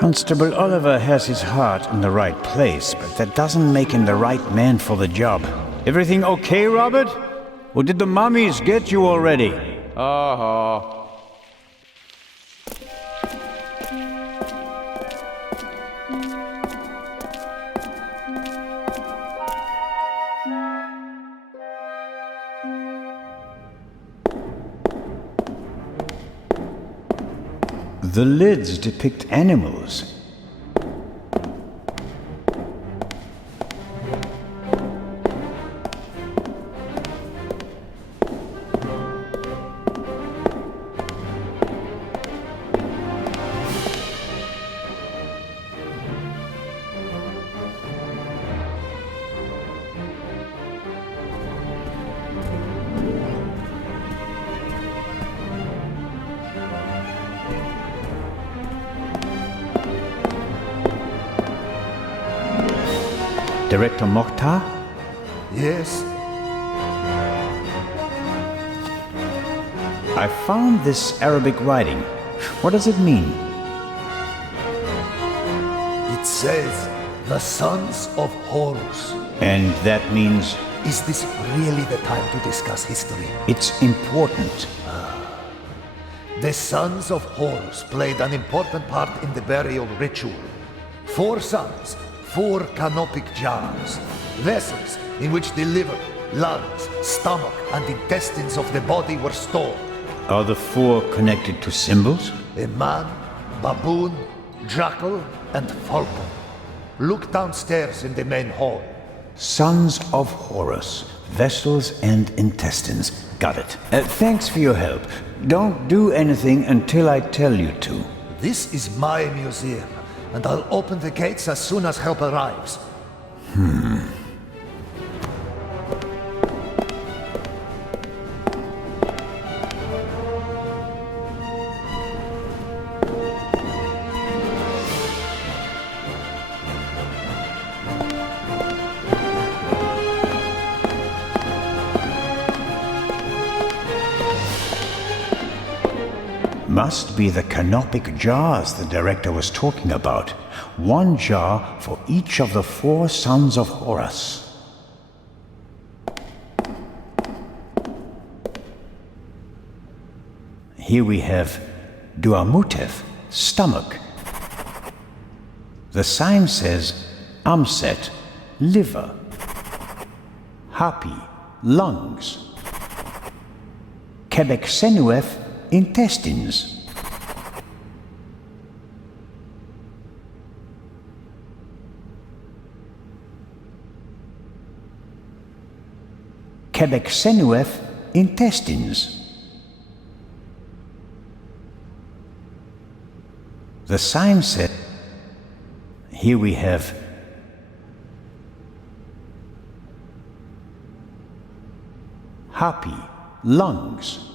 Constable Oliver has his heart in the right place, but that doesn't make him the right man for the job. Everything okay, Robert? Or did the mummies get you already? The lids depict animals. Director Mokhtar? Yes? I found this Arabic writing. What does it mean? It says, the sons of Horus. And that means Is this really the time to discuss history? it's important. The sons of Horus played an important part in the burial ritual. 4 sons, 4 canopic jars, vessels in which the liver, lungs, stomach, and intestines of the body were stored. Are the 4 connected to symbols? A man, baboon, jackal, and falcon. Look downstairs in the main hall. Sons of Horus, vessels and intestines. Got it. Thanks for your help. Don't do anything until I tell you to. This is my museum, and I'll open the gates as soon as help arrives. Must be the canopic jars the director was talking about. 1 jar for each of the 4 sons of Horus. Here we have Duamutef, stomach. The sign says Amset, liver. Hapi, lungs. Quebecsenuef, intestines. Quebecsenuef, intestines. The sign said, here we have Hapi, lungs.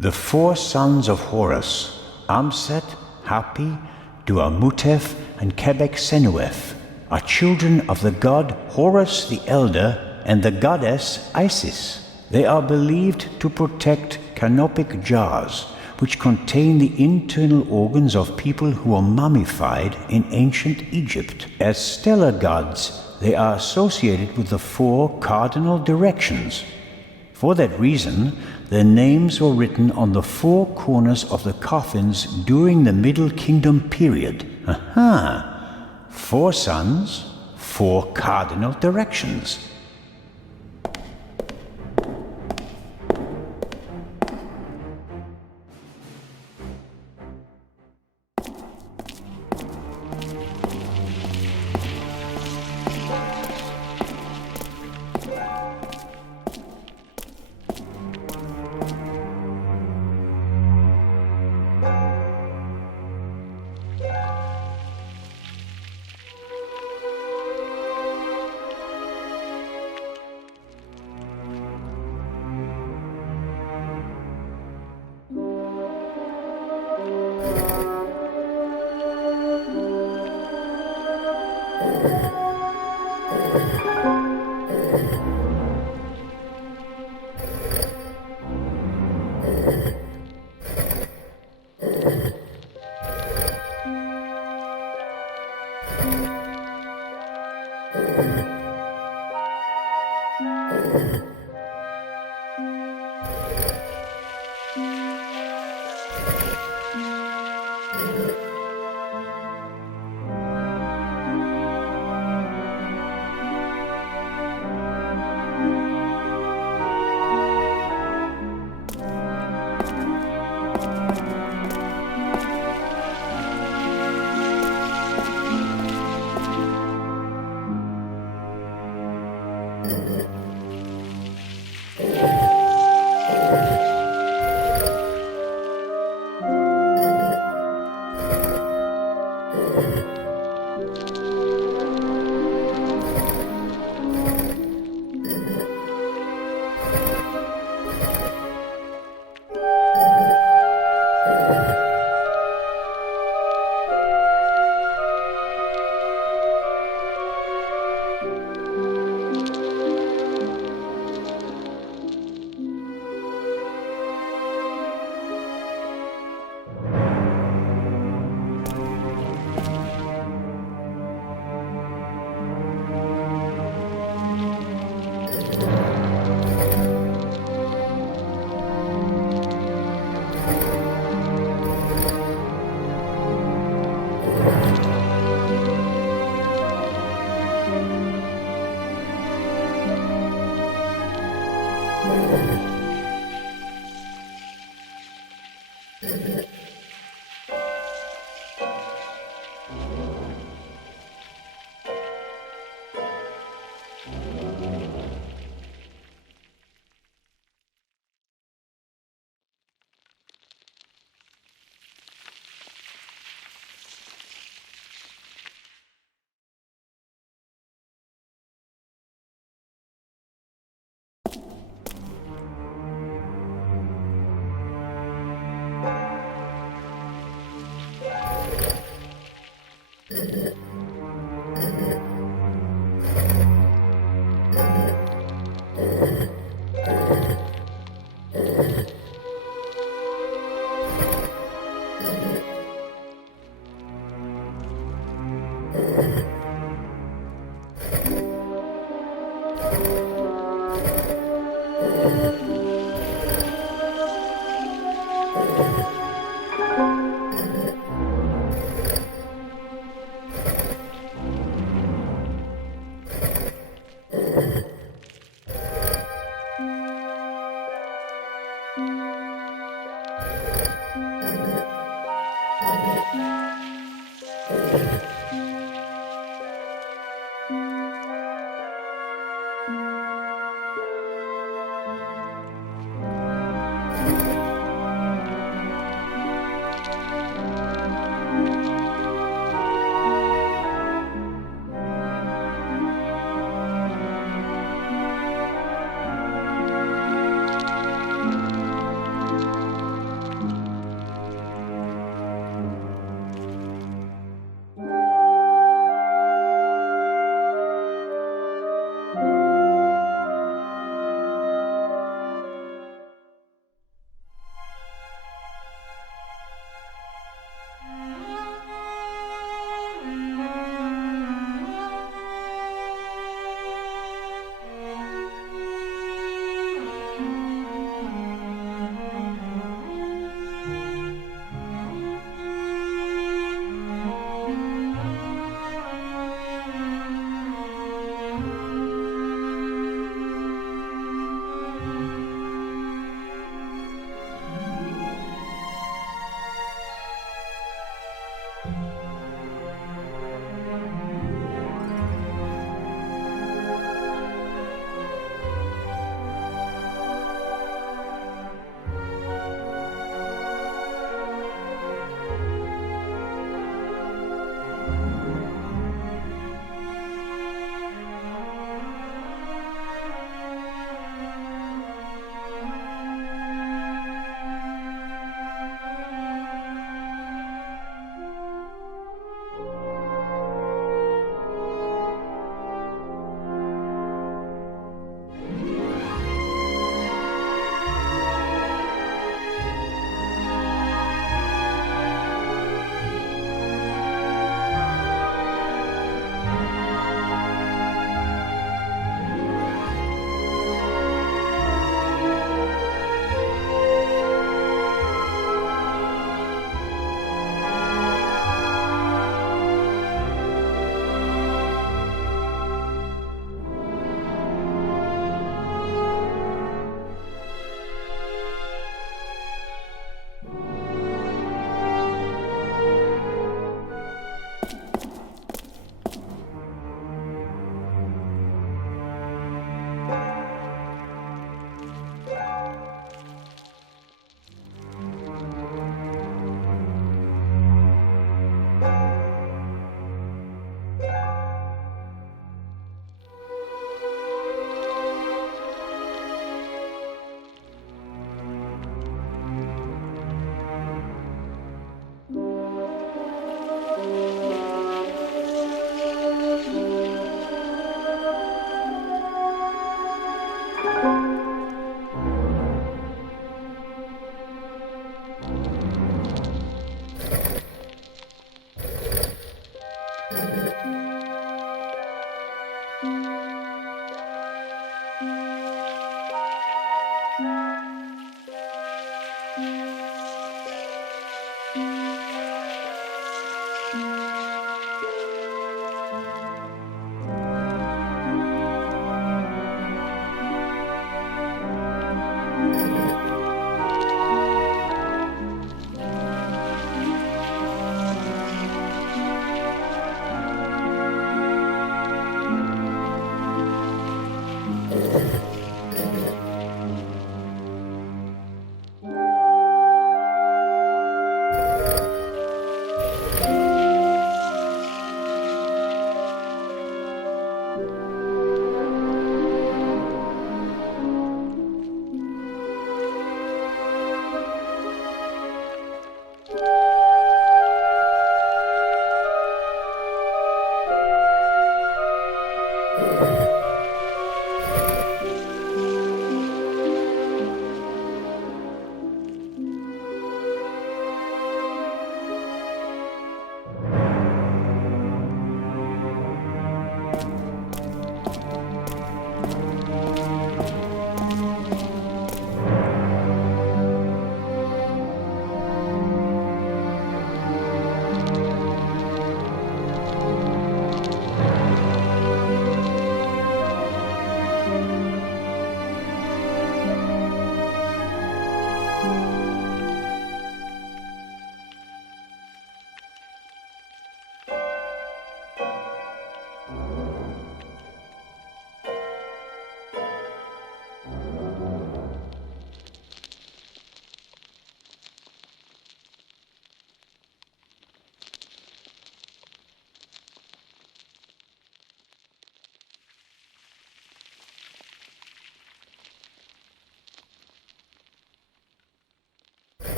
The 4 sons of Horus, Amset, Hapi, Duamutef, and Quebecsenuef, are children of the god Horus the Elder and the goddess Isis. They are believed to protect canopic jars, which contain the internal organs of people who were mummified in ancient Egypt. As stellar gods, they are associated with the 4 cardinal directions. For that reason, their names were written on the 4 corners of the coffins during the Middle Kingdom period. Aha! 4 sons, 4 cardinal directions.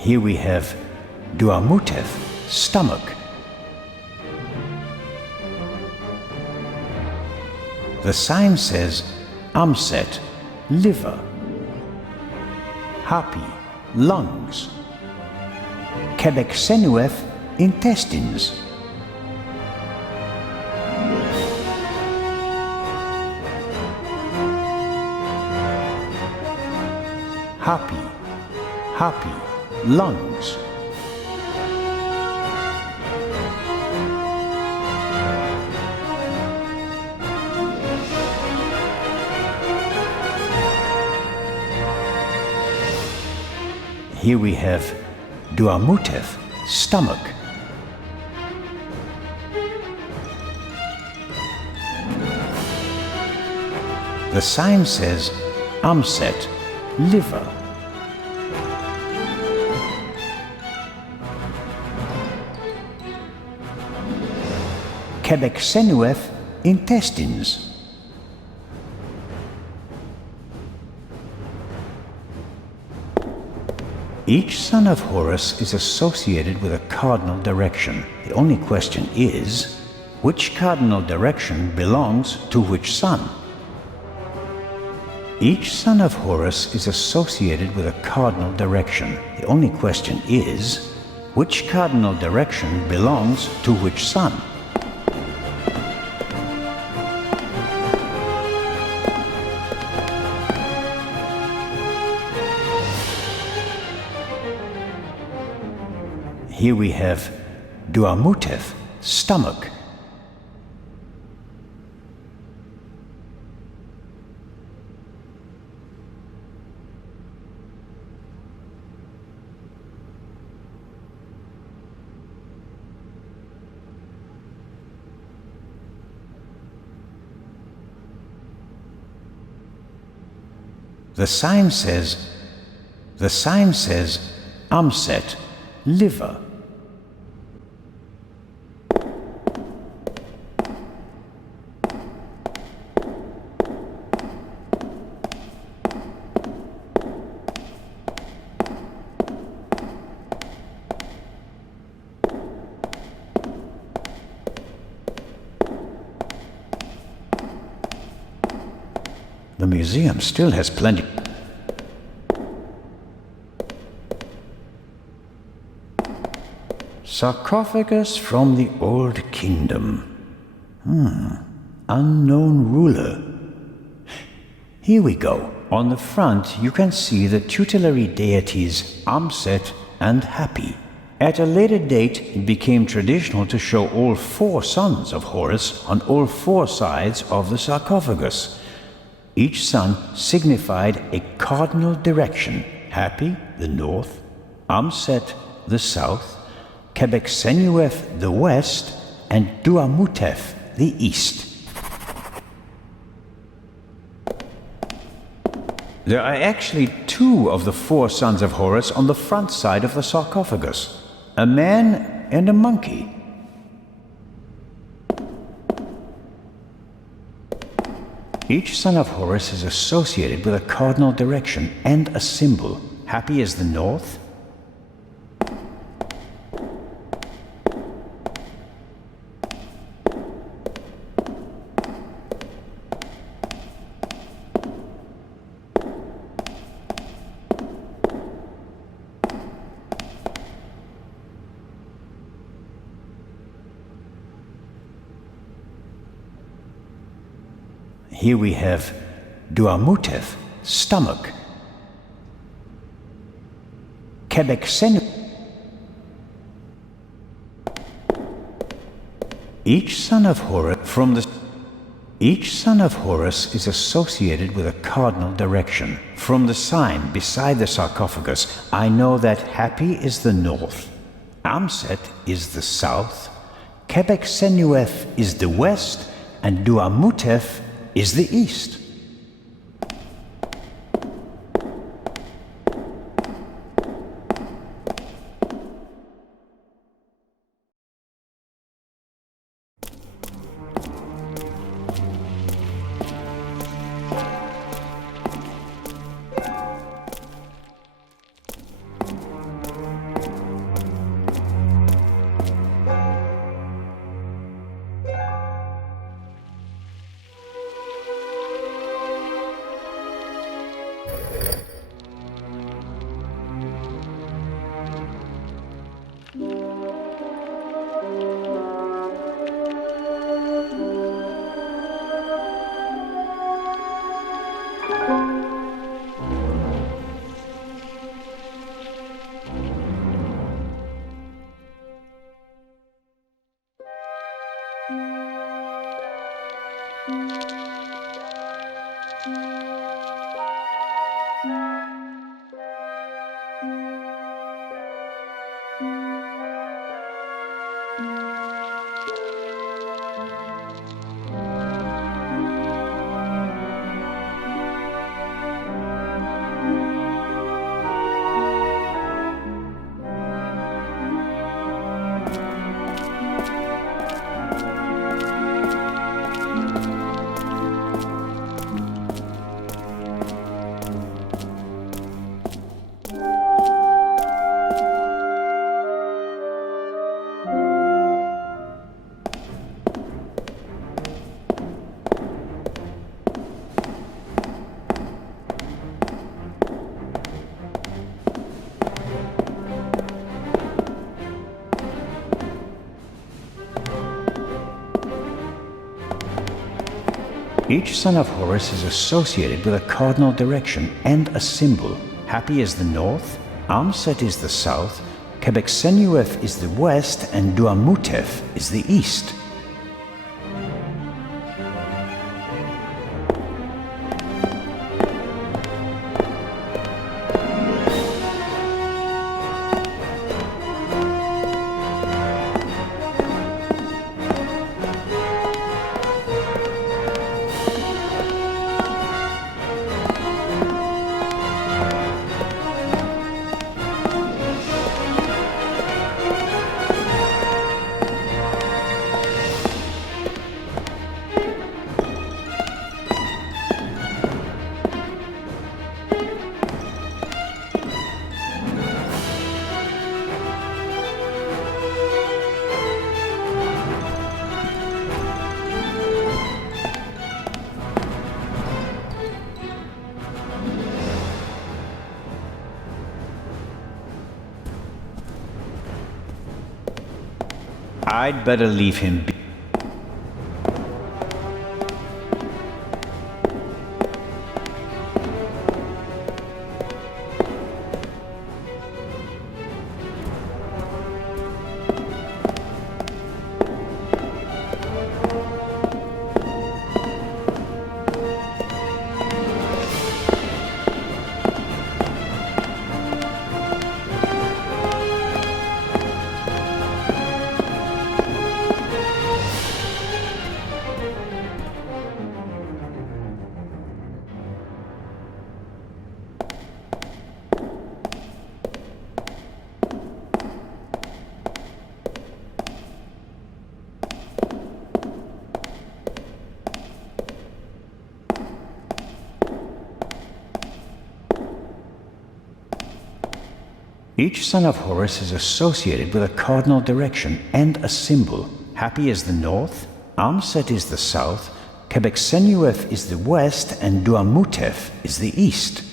Here we have Duamutef, stomach. The sign says Amset, liver. Hapi, lungs. Quebec-Senuef, intestines. Hapi, lungs. Here we have Duamutef, stomach. The sign says Amset, liver. Quebec-Senuef, intestines. Each son of Horus is associated with a cardinal direction. The only question is, which cardinal direction belongs to which son? Each son of Horus is associated with a cardinal direction. The only question is, which cardinal direction belongs to which son? Here we have Duamutef, stomach. The sign says Amset, liver. The museum still has plenty. Sarcophagus from the Old Kingdom. Unknown ruler. Here we go. On the front, you can see the tutelary deities Amset and Hapi. At a later date, it became traditional to show all four sons of Horus on all four sides of the sarcophagus. Each son signified a cardinal direction: Hapi, the north; Amset, the south; Quebec-Senuef, the west; and Duamutef, the east. There are actually two of the four sons of Horus on the front side of the sarcophagus: a man and a monkey. Each son of Horus is associated with a cardinal direction and a symbol. Hapi is the north. Here we have Duamutef, stomach. Quebec Senu. Each son of Horus is associated with a cardinal direction. From the sign beside the sarcophagus, I know that Happy is the north, Amset is the south, Quebec Senueth is the west, and Duamutef is the east. Each son of Horus is associated with a cardinal direction and a symbol. Happy is the north, Amset is the south, Quebec Senueth is the west, and Duamutef is the east. I'd better leave him be. Each son of Horus is associated with a cardinal direction and a symbol. Happy is the north, Amset is the south, Quebec Senueth is the west, and Duamutef is the east.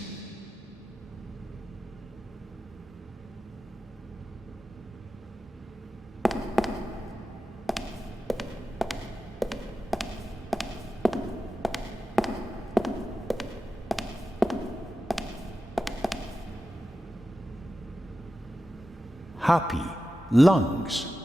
happy, lungs.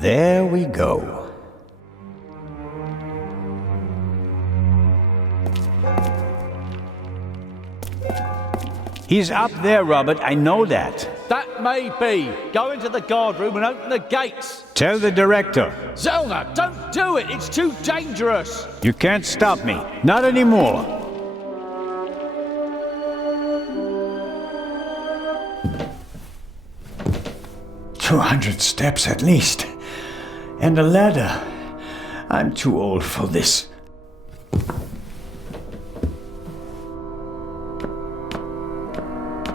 There we go. He's up there, Robert. I know that. That may be. Go into the guard room and open the gates. Tell the director. Zelna, don't do it. It's too dangerous. You can't stop me. Not anymore. 200 steps at least. And a ladder. I'm too old for this.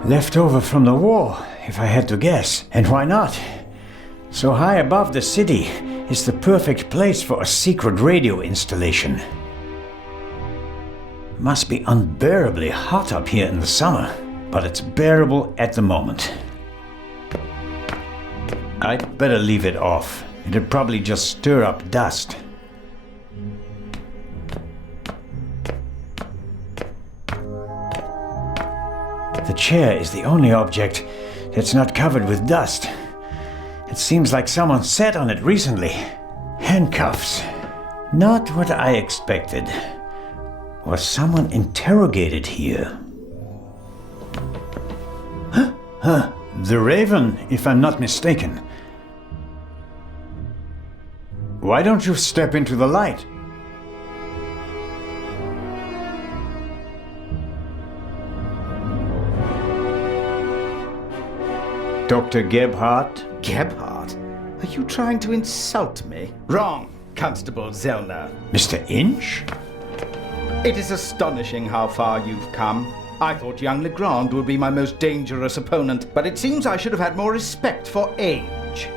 Left over from the war, if I had to guess. And why not? So high above the city is the perfect place for a secret radio installation. Must be unbearably hot up here in the summer, but it's bearable at the moment. I'd better leave it off. It'd probably just stir up dust. The chair is the only object that's not covered with dust. It seems like someone sat on it recently. Handcuffs. Not what I expected. Was someone interrogated here? Huh? The Raven, if I'm not mistaken. Why don't you step into the light? Dr. Gebhardt? Gebhardt? Are you trying to insult me? Wrong, Constable Zellner. Mr. Inch? It is astonishing how far you've come. I thought young Legrand would be my most dangerous opponent, but it seems I should have had more respect for age.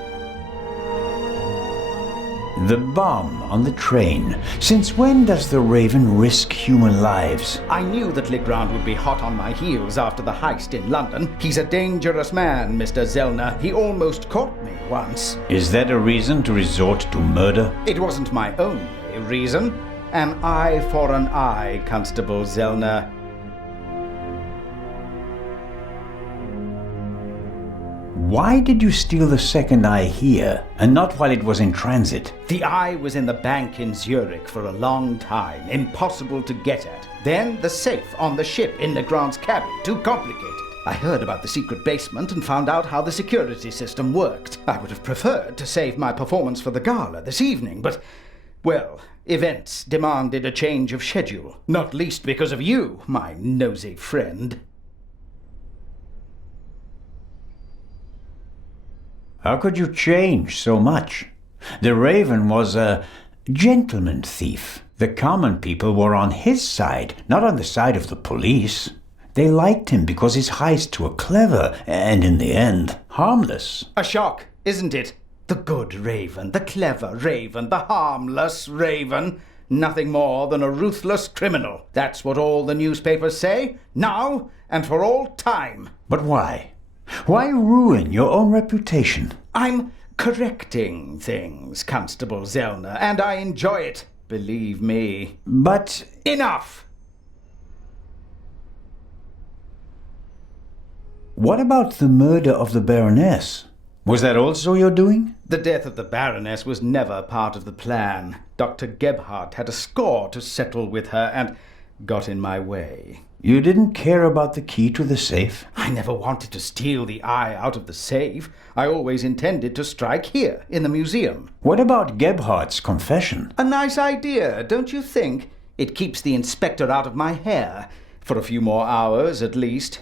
The bomb on the train. Since when does the Raven risk human lives? I knew that Legrand would be hot on my heels after the heist in London. He's a dangerous man, Mr. Zellner. He almost caught me once. Is that a reason to resort to murder? It wasn't my only reason. An eye for an eye, Constable Zellner. Why did you steal the second eye here, and not while it was in transit? The eye was in the bank in Zurich for a long time, impossible to get at. Then the safe on the ship in Legrand's cabin, too complicated. I heard about the secret basement and found out how the security system worked. I would have preferred to save my performance for the gala this evening, but, well, Events demanded a change of schedule, not least because of you, my nosy friend. How could you change so much? The Raven was a gentleman thief. The common people were on his side, not on the side of the police. They liked him because his heists were clever and, in the end, harmless. A shock, isn't it? The good Raven, the clever Raven, the harmless Raven. Nothing more than a ruthless criminal. That's what all the newspapers say, now and for all time. But why? Why ruin your own reputation? I'm correcting things, Constable Zellner, and I enjoy it, believe me. But... Enough! What about the murder of the Baroness? Was that also your doing? The death of the Baroness was never part of the plan. Dr. Gebhardt had a score to settle with her and got in my way. You didn't care about the key to the safe? I never wanted to steal the eye out of the safe. I always intended to strike here, in the museum. What about Gebhardt's confession? A nice idea, don't you think? It keeps the inspector out of my hair, for a few more hours at least,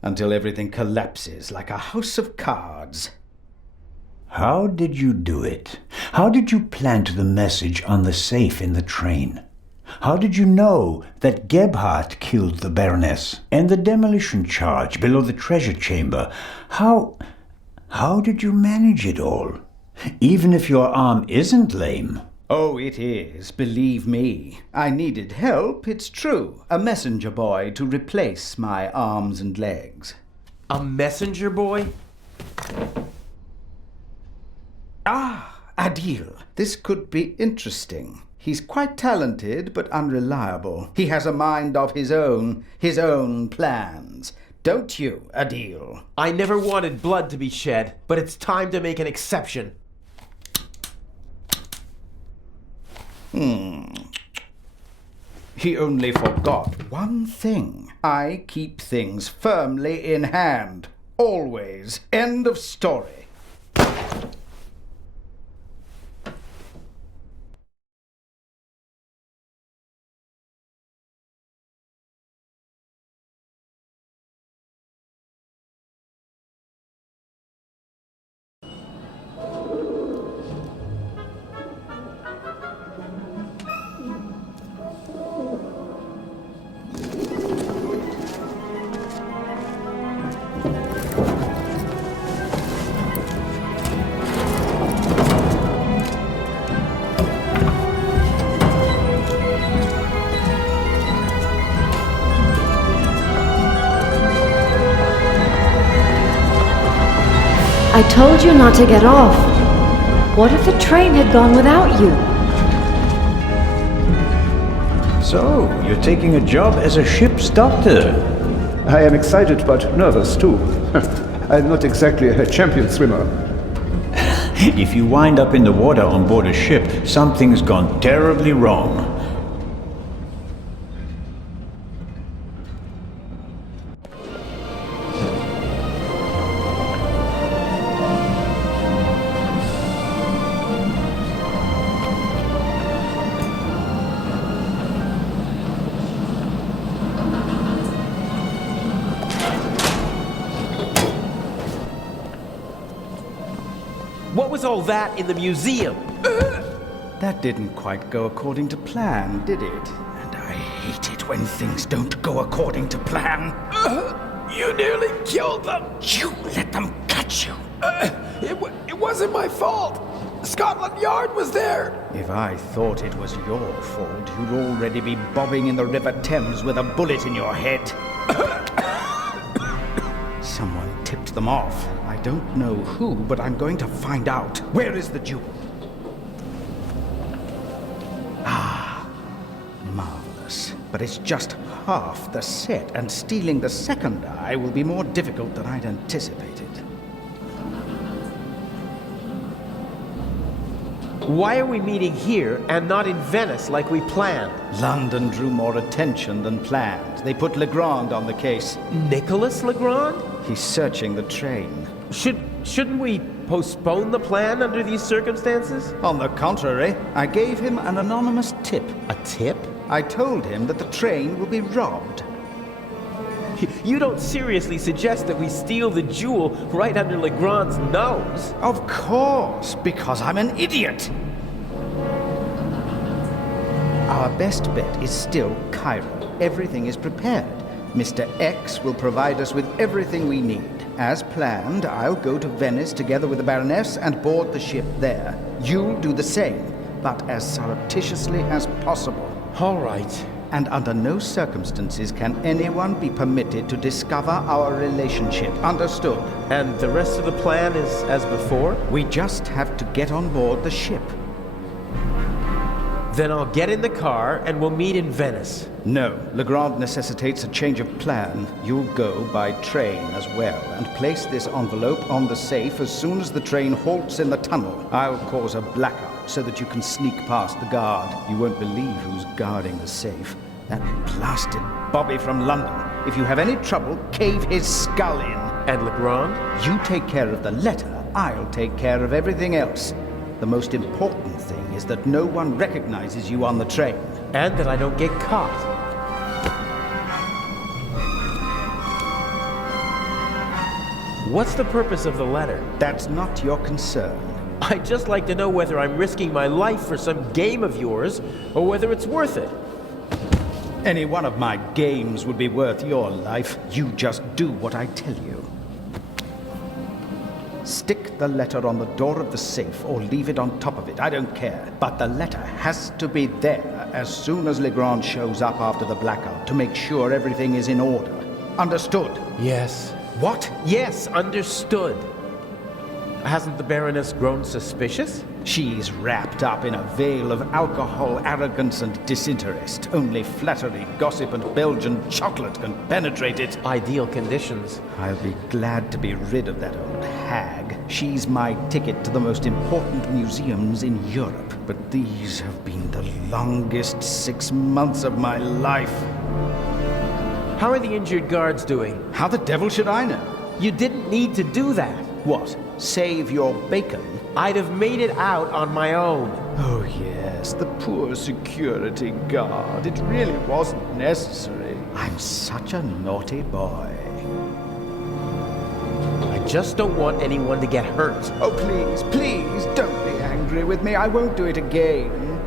until everything collapses like a house of cards. How did you do it? How did you plant the message on the safe in the train? How did you know that Gebhardt killed the Baroness? And the demolition charge below the treasure chamber? How did you manage it all? Even if your arm isn't lame. Oh, it is, believe me. I needed help, it's true. A messenger boy to replace my arms and legs. A messenger boy? Ah, Adil. This could be interesting. He's quite talented, but unreliable. He has a mind of his own plans. Don't you, Adil? I never wanted blood to be shed, but it's time to make an exception. He only forgot one thing. I keep things firmly in hand. Always. End of story. I told you not to get off. What if the train had gone without you? So, you're taking a job as a ship's doctor. I am excited but nervous too. I'm not exactly a champion swimmer. If you wind up in the water on board a ship, something's gone terribly wrong. What was all that in the museum? That didn't quite go according to plan, did it? And I hate it when things don't go according to plan. You nearly killed them. You let them catch you. It wasn't my fault. Scotland Yard was there. If I thought it was your fault, you'd already be bobbing in the River Thames with a bullet in your head. Someone tipped them off. I don't know who, but I'm going to find out. Where is the jewel? Ah, marvelous. But it's just half the set, and stealing the second eye will be more difficult than I'd anticipated. Why are we meeting here and not in Venice like we planned? London drew more attention than planned. They put Legrand on the case. Nicholas Legrand? He's searching the train. Shouldn't we postpone the plan under these circumstances? On the contrary, I gave him an anonymous tip. A tip? I told him that the train will be robbed. You don't seriously suggest that we steal the jewel right under Legrand's nose? Of course, because I'm an idiot. Our best bet is still Cairo. Everything is prepared. Mr. X will provide us with everything we need. As planned, I'll go to Venice together with the Baroness and board the ship there. You'll do the same, but as surreptitiously as possible. All right. And under no circumstances can anyone be permitted to discover our relationship. Understood? And the rest of the plan is as before? We just have to get on board the ship. Then I'll get in the car and we'll meet in Venice. No, Legrand necessitates a change of plan. You'll go by train as well, and place this envelope on the safe as soon as the train halts in the tunnel. I'll cause a blackout so that you can sneak past the guard. You won't believe who's guarding the safe. That blasted Bobby from London. If you have any trouble, cave his skull in. And Legrand? You take care of the letter, I'll take care of everything else. The most important thing is that no one recognizes you on the train. And that I don't get caught. What's the purpose of the letter? That's not your concern. I'd just like to know whether I'm risking my life for some game of yours, or whether it's worth it. Any one of my games would be worth your life. You just do what I tell you. Stick the letter on the door of the safe or leave it on top of it. I don't care. But the letter has to be there as soon as Legrand shows up after the blackout to make sure everything is in order. Understood? Yes. What? Yes, understood. Hasn't the Baroness grown suspicious? She's wrapped up in a veil of alcohol, arrogance, and disinterest. Only flattery, gossip, and Belgian chocolate can penetrate it. Ideal conditions. I'll be glad to be rid of that old hag. She's my ticket to the most important museums in Europe. But these have been the longest 6 months of my life. How are the injured guards doing? How the devil should I know? You didn't need to do that. What? Save your bacon? I'd have made it out on my own. Oh yes, the poor security guard. It really wasn't necessary. I'm such a naughty boy. I just don't want anyone to get hurt. Oh please, please, don't be angry with me. I won't do it again.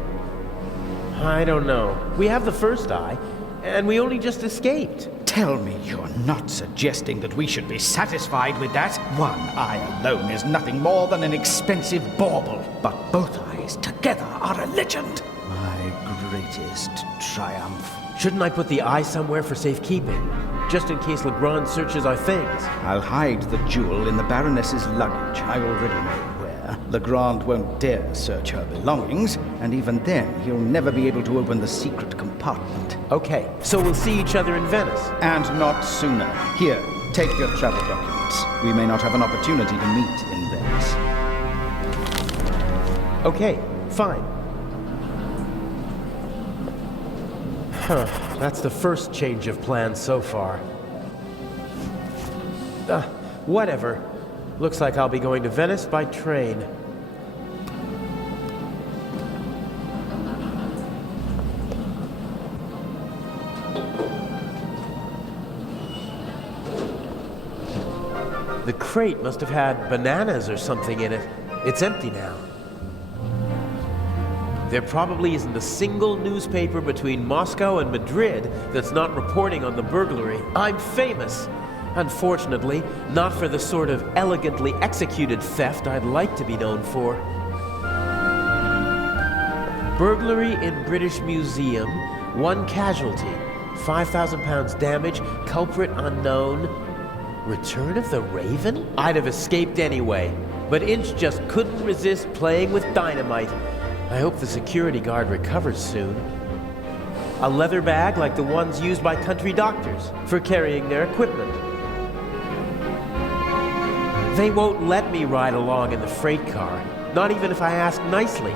I don't know. We have the first eye, and we only just escaped. Tell me you're not suggesting that we should be satisfied with that? One eye alone is nothing more than an expensive bauble, but both eyes together are a legend. My greatest triumph. Shouldn't I put the eye somewhere for safekeeping? Just in case Legrand searches our things. I'll hide the jewel in the Baroness's luggage. I already know where. Legrand won't dare search her belongings, and even then, he'll never be able to open the secret compartment. Okay, so we'll see each other in Venice. And not sooner. Here, take your travel documents. We may not have an opportunity to meet in Venice. Okay, fine. That's the first change of plans so far. Whatever. Looks like I'll be going to Venice by train. The crate must have had bananas or something in it. It's empty now. There probably isn't a single newspaper between Moscow and Madrid that's not reporting on the burglary. I'm famous. Unfortunately, not for the sort of elegantly executed theft I'd like to be known for. Burglary in British Museum, 1 casualty, £5,000 damage, culprit unknown. Return of the Raven? I'd have escaped anyway, but Inch just couldn't resist playing with dynamite. I hope the security guard recovers soon. A leather bag like the ones used by country doctors for carrying their equipment. They won't let me ride along in the freight car, not even if I ask nicely.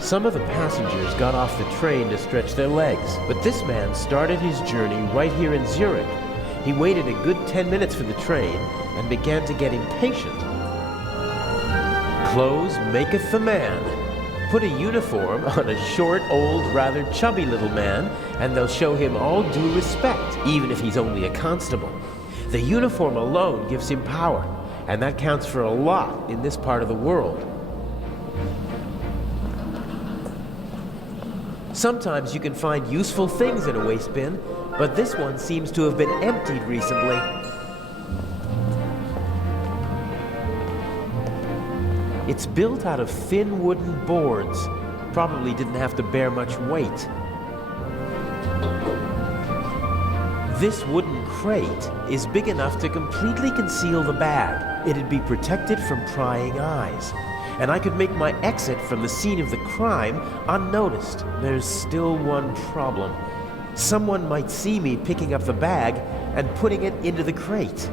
Some of the passengers got off the train to stretch their legs, but this man started his journey right here in Zurich. He waited a good 10 minutes for the train and began to get impatient. Clothes maketh the man. Put a uniform on a short, old, rather chubby little man, and they'll show him all due respect, even if he's only a constable. The uniform alone gives him power, and that counts for a lot in this part of the world. Sometimes you can find useful things in a waste bin, but this one seems to have been emptied recently. It's built out of thin wooden boards. Probably didn't have to bear much weight. This wooden crate is big enough to completely conceal the bag. It'd be protected from prying eyes. And I could make my exit from the scene of the crime unnoticed. There's still one problem. Someone might see me picking up the bag and putting it into the crate.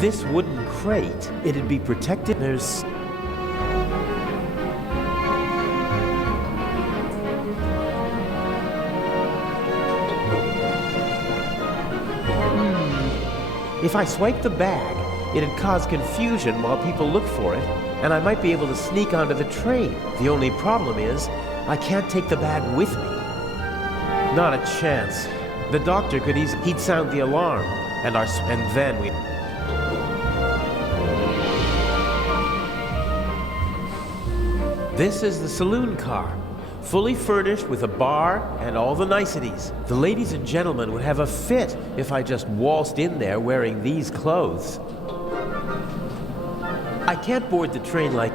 This wooden crate, it'd be protected. There's... If I swipe the bag, it'd cause confusion while people look for it, and I might be able to sneak onto the train. The only problem is, I can't take the bag with me. Not a chance. The doctor could he'd sound the alarm, and then we... This is the saloon car, fully furnished with a bar and all the niceties. The ladies and gentlemen would have a fit if I just waltzed in there wearing these clothes. I can't board the train like...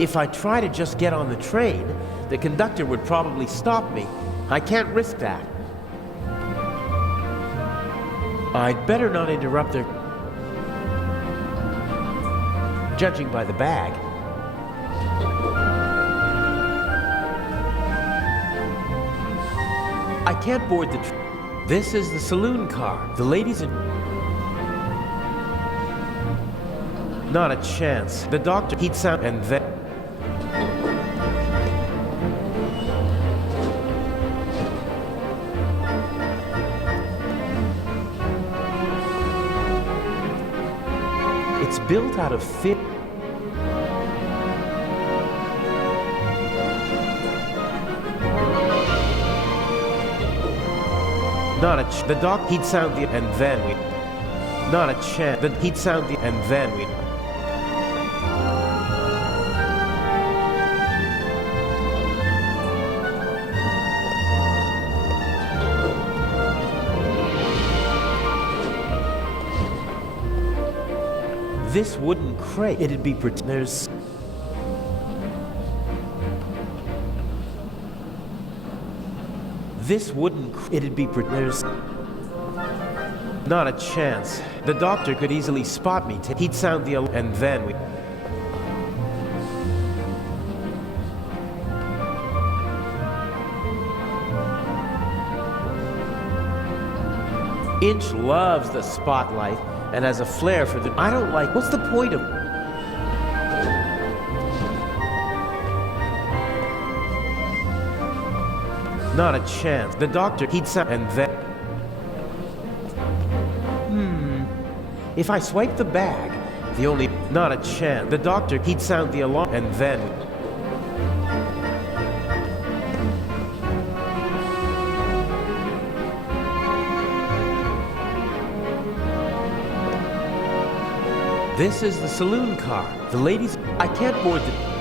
If I try to just get on the train, the conductor would probably stop me. I can't risk that. I'd better not interrupt their... Judging by the bag, I can't board the train. This is the saloon car. The ladies and... Not a chance. The doctor, he'd sound... And then... It's built out of thin... Not a the doc, he'd sound the... And then we... Not a chance. He'd sound the... And then we... This wooden crate, it'd be... There's... This wooden... It'd be... There's... Not a chance. The doctor could easily spot me. He'd sound the... And then we... Inch loves the spotlight and has a flair for the... I don't like... What's the point of... Not a chance. The doctor, he'd sound... And then... If I swipe the bag, the only... Not a chance. The doctor, he'd sound the alarm... And then... This is the saloon car. The ladies... I can't board the...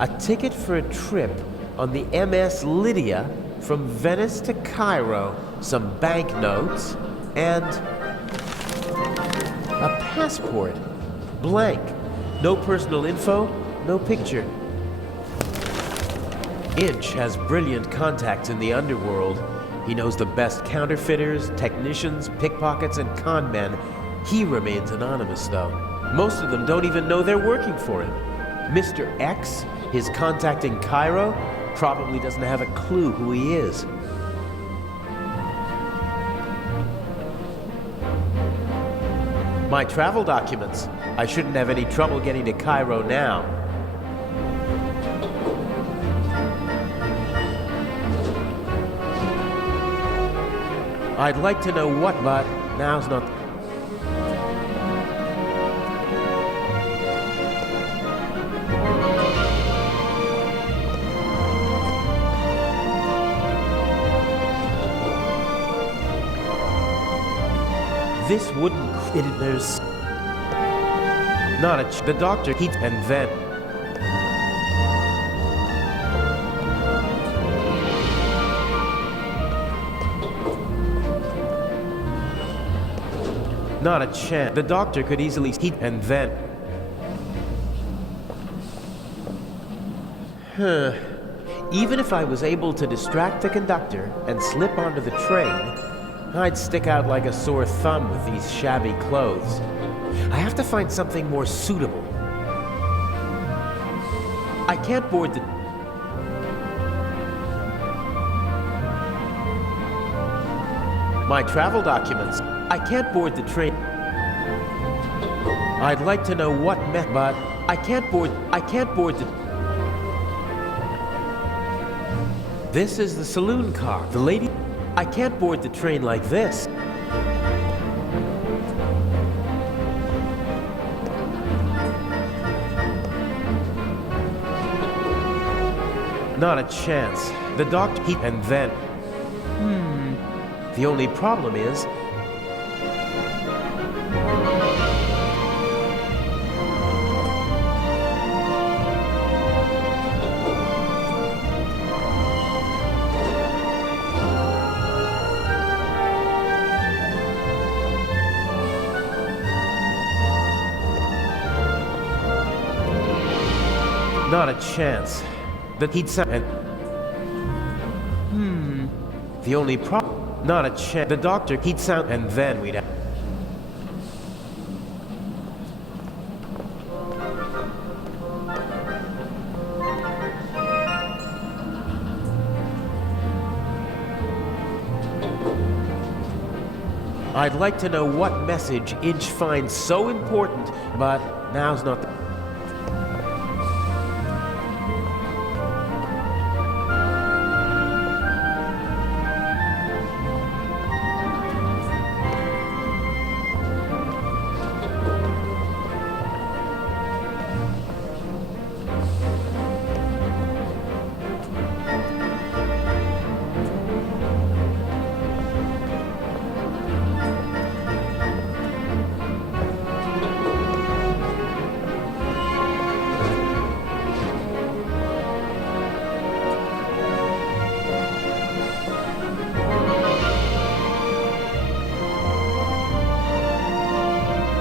A ticket for a trip on the MS Lydia from Venice to Cairo, some banknotes, and a passport. Blank. No personal info, no picture. Inch has brilliant contacts in the underworld. He knows the best counterfeiters, technicians, pickpockets, and con men. He remains anonymous, though. Most of them don't even know they're working for him. Mr. X, his contact in Cairo, probably doesn't have a clue who he is. My travel documents. I shouldn't have any trouble getting to Cairo now. I'd like to know what, but now's not... This wouldn't... there's... Not a... The doctor, he... And then... Not a chance. The doctor could easily... And then... Even if I was able to distract the conductor and slip onto the train, I'd stick out like a sore thumb with these shabby clothes. I have to find something more suitable. I can't board the... My travel documents. I can't board the train. I'd like to know what but I can't board the... This is the saloon car. The lady... I can't board the train like this. Not a chance. The doctor... And then... The only problem is... Not a chance. That he'd sound... And... The only problem... Not a chance. The doctor, he'd sound... And then we'd... I'd like to know what message Inch finds so important, but now's not the...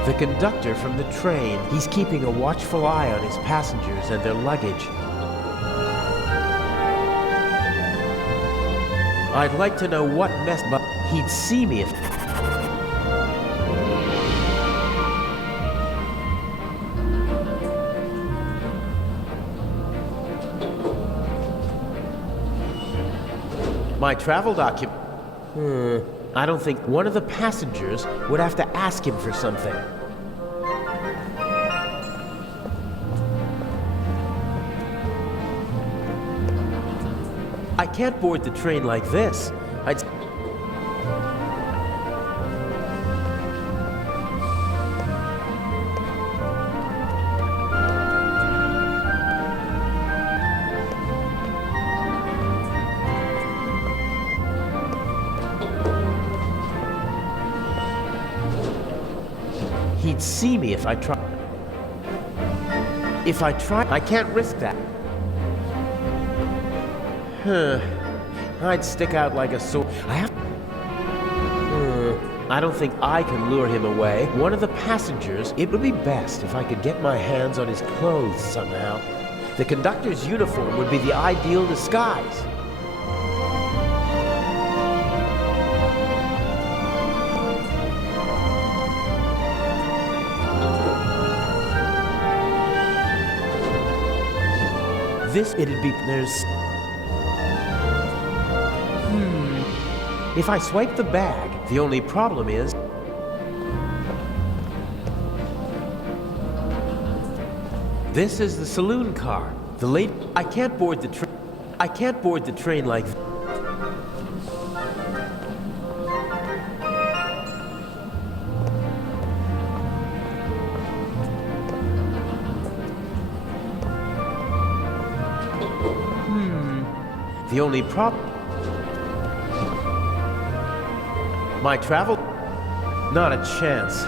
The conductor from the train, he's keeping a watchful eye on his passengers and their luggage. I'd like to know what mess, but he'd see me if... My travel document... I don't think one of the passengers would have to ask him for something. I can't board the train like this. I'd... He'd see me if I try. If I try, I can't risk that. I'd stick out like a sore... I have... I don't think I can lure him away. One of the passengers... It would be best if I could get my hands on his clothes somehow. The conductor's uniform would be the ideal disguise. it'd be, there's... If I swipe the bag, the only problem is... This is the saloon car. I can't board the train. I can't board the train like... The only problem... My travel... Not a chance.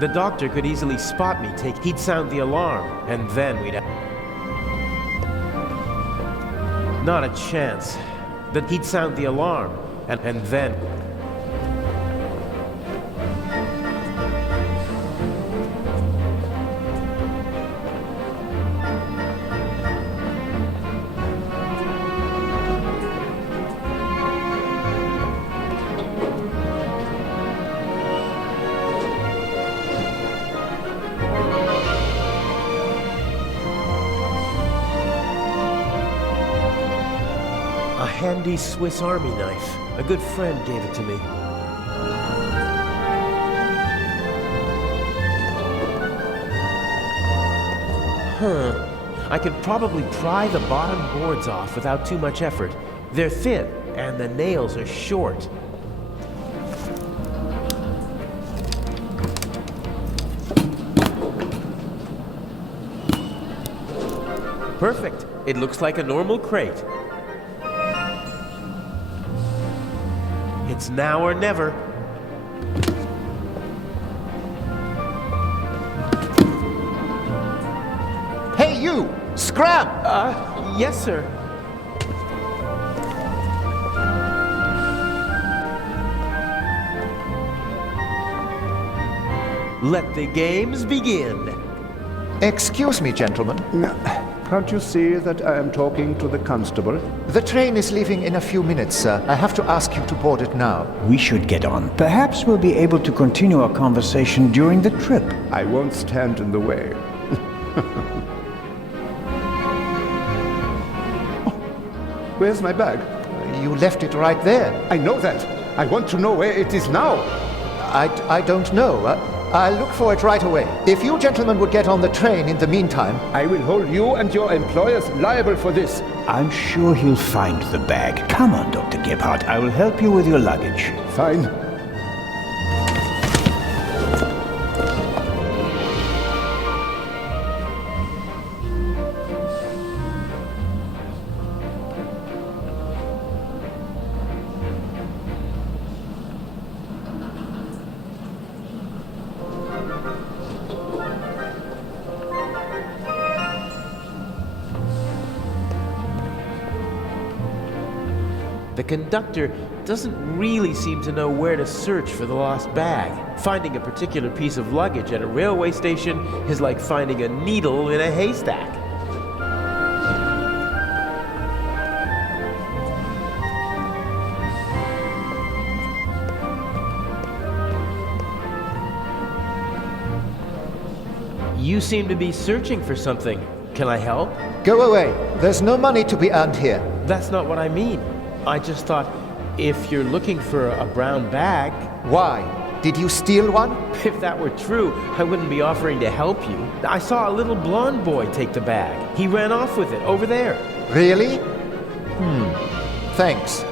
The doctor could easily spot me. He'd sound the alarm, and then we'd have... Not a chance. That he'd sound the alarm, and then... A handy Swiss Army knife. A good friend gave it to me. I could probably pry the bottom boards off without too much effort. They're thin, and the nails are short. Perfect. It looks like a normal crate. It's now or never. Hey, you! Scram! Yes, sir. Let the games begin. Excuse me, gentlemen. Can't you see that I am talking to the constable? The train is leaving in a few minutes, sir. I have to ask you to board it now. We should get on. Perhaps we'll be able to continue our conversation during the trip. I won't stand in the way. Where's my bag? You left it right there. I know that. I want to know where it is now. I don't know. I'll look for it right away. If you gentlemen would get on the train in the meantime... I will hold you and your employers liable for this. I'm sure he'll find the bag. Come on, Dr. Gebhardt. I will help you with your luggage. Fine. The conductor doesn't really seem to know where to search for the lost bag. Finding a particular piece of luggage at a railway station is like finding a needle in a haystack. You seem to be searching for something. Can I help? Go away. There's no money to be earned here. That's not what I mean. I just thought, if you're looking for a brown bag... Why? Did you steal one? If that were true, I wouldn't be offering to help you. I saw a little blonde boy take the bag. He ran off with it, over there. Really? Thanks.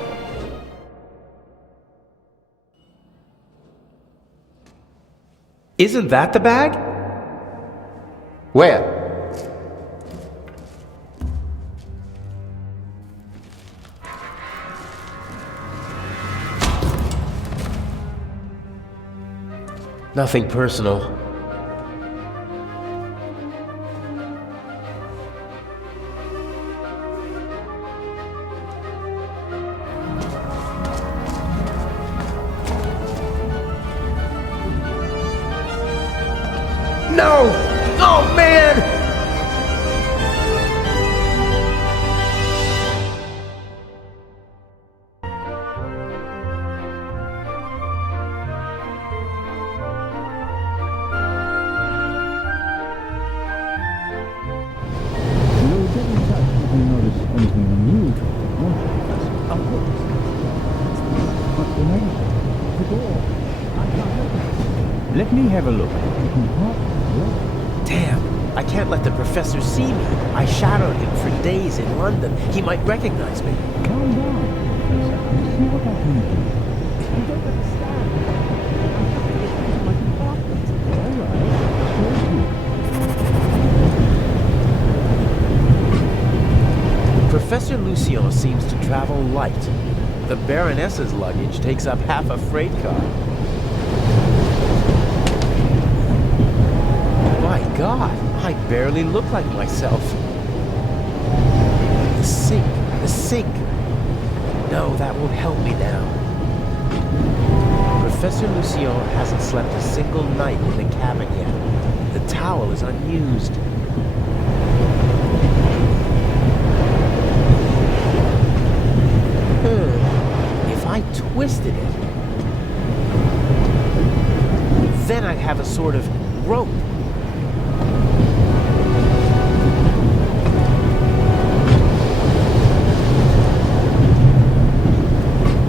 Isn't that the bag? Where? Nothing personal. No! Oh, man! Let me have a look. Damn, I can't let the professor see me. I shadowed him for days in London. He might recognize me. Calm down, Professor. I see what I can do. You don't understand. It's my department. All right, Professor Lucien seems to travel light. The Baroness's luggage takes up half a freight car. My God, I barely look like myself. The sink, the sink. No, that won't help me now. Professor Lucien hasn't slept a single night in the cabin yet. The towel is unused. If I twisted it, then I'd have a sort of rope.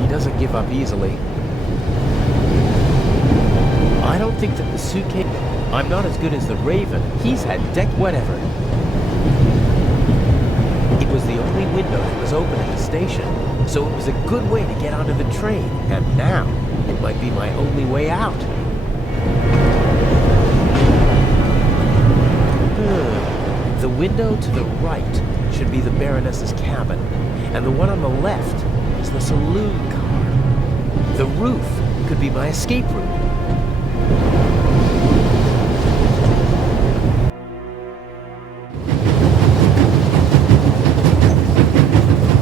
He doesn't give up easily. I don't think that the suitcase... I'm not as good as the Raven. He's had whatever. It was the only window that was open at the station, so it was a good way to get onto the train. And now, it might be my only way out. The window to the right should be the Baroness's cabin, and the one on the left is the saloon car. The roof could be my escape route.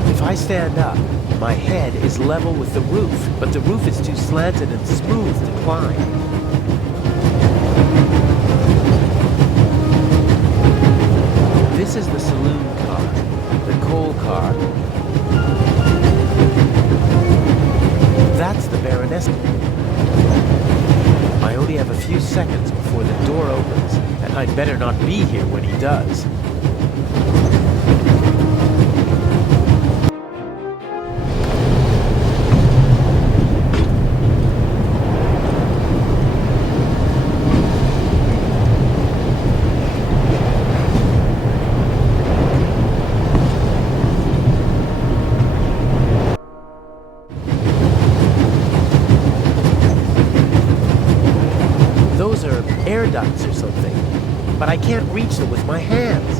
If I stand up, my head is level with the roof, but the roof is too slanted and smooth to climb. This is the saloon car, the coal car. That's the Baroness. I only have a few seconds before the door opens, and I'd better not be here when he does. Those are air ducts or something, but I can't reach them with my hands.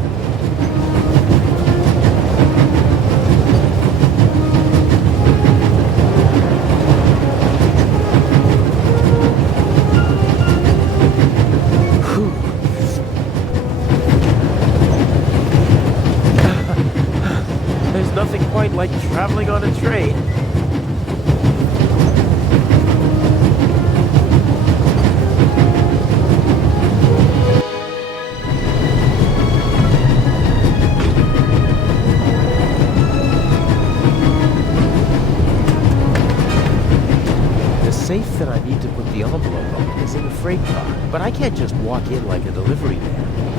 Whew. There's nothing quite like traveling on a train. The safe that I need to put the envelope on is in the freight car, but I can't just walk in like a delivery man.